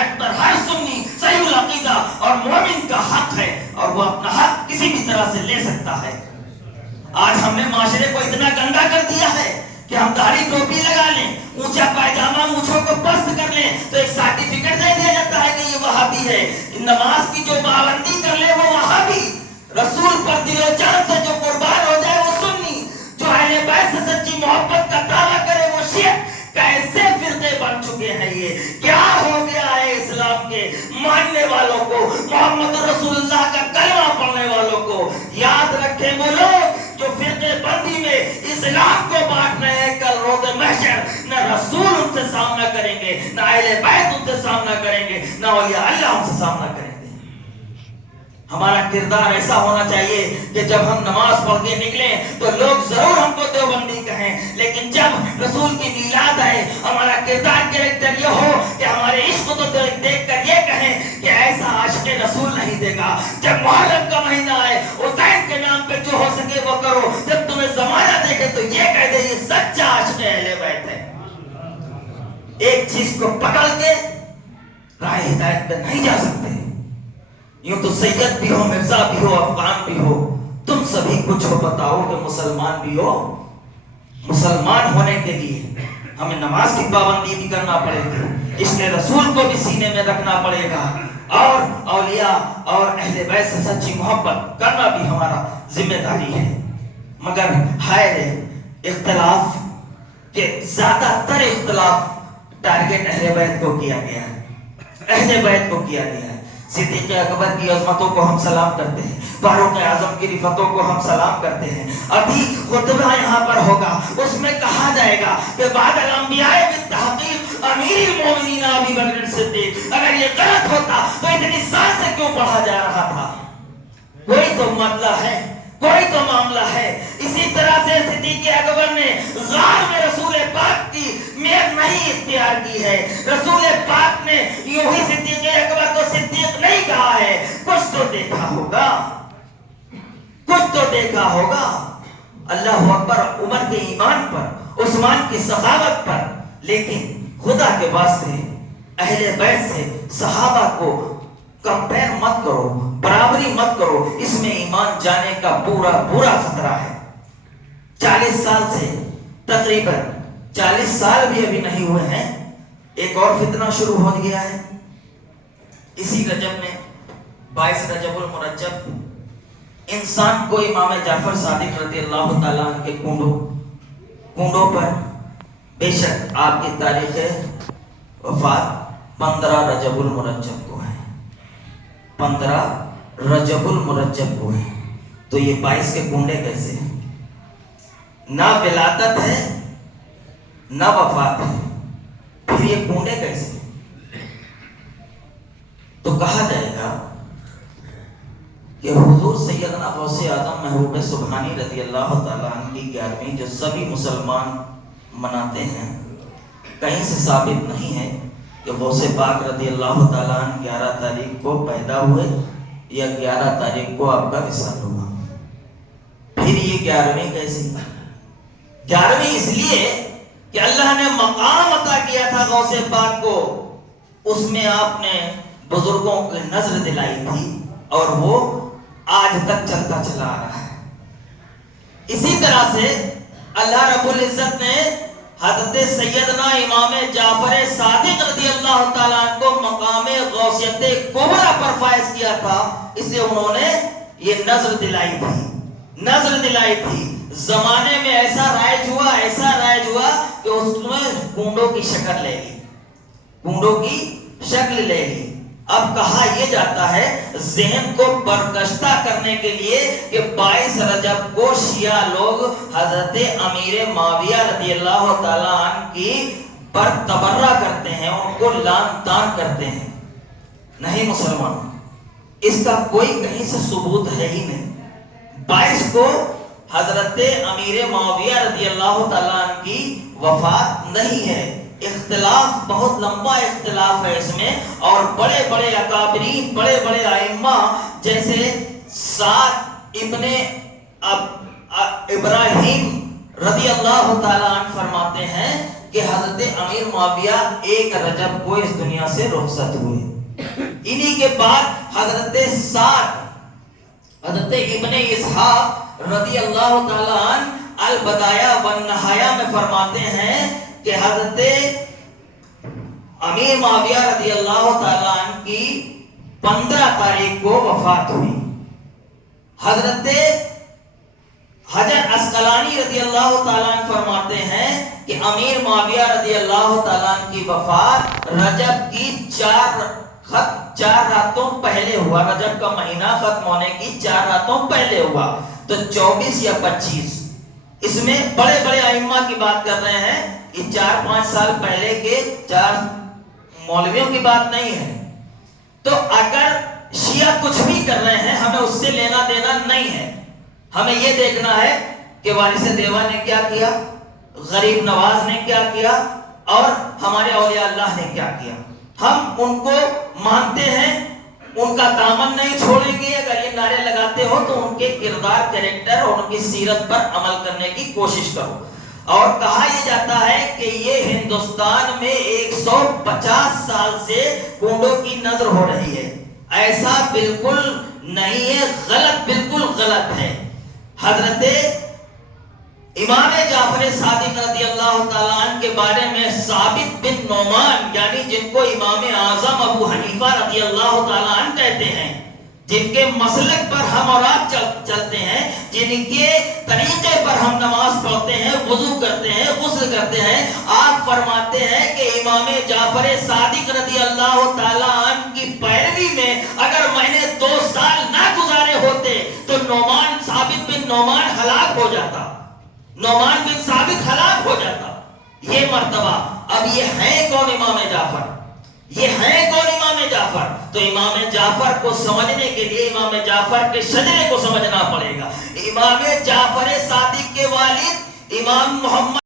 بیت پر ہر سنی صحیح العقیدہ اور مومن کا حق ہے اور وہ اپنا حق کسی بھی طرح سے لے سکتا ہے۔ آج ہم نے معاشرے کو اتنا گندا کر دیا ہے کہ ہم داڑھی ٹوپی لگا لیں، اونچا پائجامہ مونچھوں کو پست کر لیں تو ایک سرٹیفکیٹ دے دیا جاتا ہے کہ یہ وہابی ہے۔ نماز کی جو پابندی کر لے وہ وہابی، رسول پر دل و جان سے جو قربان ہو جائے وہ سنی، جو اہل بیت سے سچی محبت کا دعویٰ کرے وہ شیعہ۔ کیسے فرقے بن چکے ہیں، یہ کیا ہو گیا ہے اسلام کے ماننے والوں کو، محمد رسول اللہ کا کلمہ پڑھنے والوں کو۔ یاد رکھیں وہ لوگ جو فرقے بندی میں اسلام کو بانٹ رہے ہیں، کل روز محشر نہ رسول ان سے سامنا کریں گے، نہ اہل بیت ان سے سامنا کریں گے، نہ اولیاء اللہ ان سے سامنا کریں گے۔ ہمارا کردار ایسا ہونا چاہیے کہ جب ہم نماز پڑھ کے نکلیں تو لوگ ضرور ہم کو دیوبندی کہیں، لیکن جب رسول کی میلاد آئے ہمارا کردار کریکٹر یہ ہو کہ ہمارے عشق کو دیکھ کر یہ کہیں کہ ایسا عاشق رسول نہیں دے گا۔ جب محرم کا مہینہ آئے حسین کے نام پہ جو ہو سکے وہ کرو، جب تمہیں زمانہ دیکھے تو یہ کہہ دے یہ سچا عاشق اہل بیت ہے۔ ایک چیز کو پکڑ کے راہ ہدایت پہ نہیں جا سکتے۔ یوں تو سید بھی ہو، مرزا بھی ہو، افغان بھی ہو، تم سبھی کچھ ہو، بتاؤ کہ مسلمان بھی ہو۔ مسلمان ہونے کے لیے ہمیں نماز کی پابندی بھی کرنا پڑے گی، عشق رسول کو بھی سینے میں رکھنا پڑے گا، اور اولیاء اور اہل بیت سے سچی محبت کرنا بھی ہمارا ذمہ داری ہے۔ مگر ہائے اختلاف کہ زیادہ تر اختلاف ٹارگٹ اہل بیت کو کیا گیا ہے، اہل بیت کو کیا گیا ہے۔ صدیق اکبر کی عظمتوں کو ہم سلام کرتے ہیں، فاروق اعظم کی رفتوں کو ہم سلام کرتے ہیں۔ ابھی خطبہ یہاں پر ہوگا، اس میں کہا جائے گا کہ بعد الانبیاء بالتحقیق امیر المومنین ابی بکر صدیق۔ اگر یہ غلط ہوتا تو اتنی سال سے کیوں پڑھا جا رہا تھا؟ کوئی تو مسئلہ ہے، کوئی تو معاملہ ہے۔ اسی طرح سے صدیق اکبر نے غار میں رسول پاک کی میت نہیں اختیار کی ہے۔ رسول پاک نے یوں ہی صدیق اکبر کو صدیق نہیں کہا ہے، کچھ تو دیکھا ہوگا، کچھ تو دیکھا ہوگا۔ اللہ اکبر عمر کے ایمان پر، عثمان کی سخاوت پر، لیکن خدا کے واسطے اہل بیت سے صحابہ کو کمپیر مت کرو، برابری مت کرو، اس میں ایمان جانے کا پورا خطرہ ہے۔ 40 سال سے تقریباً 40 سال بھی ابھی نہیں ہوئے ہیں، ایک اور فتنہ شروع ہو گیا ہے۔ اسی رجب میں 22 رجب المرجب انسان کو امام جعفر صادق رضی اللہ تعالیٰ عنہ کے کنڈوں پر، بے شک آپ کی تاریخ وفات 15 رجب المرجب کو ہے، 15 رجب المرجب کو ہے، تو یہ 22 کے کنڈے کیسے ہیں؟ نہ ولادت ہے نہ وفات ہے، پھر یہ کنڈے کیسے ہیں؟ تو کہا جائے گا کہ حضور سیدنا غوث اعظم محبوب سبحانی رضی اللہ تعالیٰ عنہ کی 11ویں جو سبھی مسلمان مناتے ہیں، کہیں سے ثابت نہیں ہے کہ غوث پاک رضی اللہ تعالیٰ عنہ 11 تاریخ کو پیدا ہوئے یا 11 تاریخ کو آپ کا وصال ہوا۔ پھر یہ 11ویں کیسی؟ 11ویں اس لیے کہ اللہ نے مقام عطا کیا تھا غوث پاک کو، اس میں آپ نے بزرگوں کی نظر دلائی تھی اور وہ آج تک چلتا چلا آ رہا ہے۔ اسی طرح سے اللہ رب العزت نے حضرت سیدنا امام جعفر صادق رضی اللہ تعالیٰ عنہ کو مقام غوثیت کبریٰ پر فائز کیا تھا، اس لیے انہوں نے یہ نظر دلائی تھی۔ زمانے میں ایسا رائج ہوا کہ اس میں کنڈوں کی شکل لے لی۔ اب کہا یہ جاتا ہے ذہن کو برگشتہ کرنے کے لیے کہ 22 رجب کو شیعہ لوگ حضرت امیر معاویہ رضی اللہ تعالیٰ عنہ کی پر تبرہ کرتے ہیں، ان کو لعن طعن کرتے ہیں۔ نہیں مسلمان، اس کا کوئی کہیں سے ثبوت ہے ہی نہیں۔ 22 کو حضرت امیر معاویہ رضی اللہ تعالیٰ عنہ کی وفات نہیں ہے۔ اختلاف بہت لمبا اختلاف ہے اس میں، اور بڑے بڑے اکابرین، بڑے بڑے ائمہ جیسے سعد ابن ابراہیم رضی اللہ تعالیٰ عنہ فرماتے ہیں کہ حضرت امیر معاویہ 1 رجب کو اس دنیا سے رخصت ہوئے. انہی کے بعد حضرت سعد، حضرت ابن اسحاق رضی اللہ تعالیٰ عنہ البدایہ والنہایہ میں فرماتے ہیں کہ حضرت امیر معاویہ رضی اللہ تعالیٰ عنہ کی 15 تاریخ کو وفات ہوئی. حضرت حجر اسقلانی رضی اللہ تعالیٰ عنہ فرماتے ہیں کہ امیر معاویہ رضی اللہ تعالیٰ عنہ کی وفات رجب کی 4 راتوں پہلے ہوا. رجب کا مہینہ ختم ہونے کی 4 راتوں پہلے ہوا، تو 24 یا 25. اس میں بڑے بڑے ائمہ کی بات کر رہے ہیں، یہ 4-5 سال پہلے کے 4 مولویوں کی بات نہیں ہے. تو اگر شیعہ کچھ بھی کر رہے ہیں ہمیں اس سے لینا دینا نہیں ہے. ہمیں یہ دیکھنا ہے کہ وارث دیوا نے کیا کیا، غریب نواز نے کیا کیا، اور ہمارے اولیاء اللہ نے کیا کیا. ہم ان کو مانتے ہیں، ان کا دامن نہیں چھوڑیں گے. اگر یہ نعرے لگاتے ہو تو ان کے کردار، کریکٹر اور ان کی سیرت پر عمل کرنے کی کوشش کرو. اور کہا یہ جاتا ہے کہ یہ ہندوستان میں 150 سال سے کونڈوں کی نظر ہو رہی ہے. ایسا بالکل نہیں ہے، غلط، بالکل غلط ہے. حضرت امام جعفر صادق رضی اللہ تعالیٰ عنہ کے بارے میں ثابت بن نعمان، یعنی جن کو امام اعظم ابو حنیفہ رضی اللہ تعالیٰ عنہ کہتے ہیں، جن کے مسلک پر ہم اور آپ چلتے ہیں، جن کے طریقے پر ہم نماز پڑھتے ہیں، وضو کرتے ہیں، غسل کرتے ہیں، آپ فرماتے ہیں کہ امام جعفر صادق رضی اللہ تعالیٰ عنہ کی پیروی میں اگر میں نے 2 سال نہ گزارے ہوتے تو نعمان، ثابت بن نعمان ہلاک ہو جاتا. نعمان بن ثابت ہلاک ہو جاتا. یہ مرتبہ. اب یہ ہے کون امام جعفر؟ یہ ہے کون امام جعفر؟ تو امام جعفر کو سمجھنے کے لیے امام جعفر کے شجرے کو سمجھنا پڑے گا. امام جعفر صادق کے والد امام محمد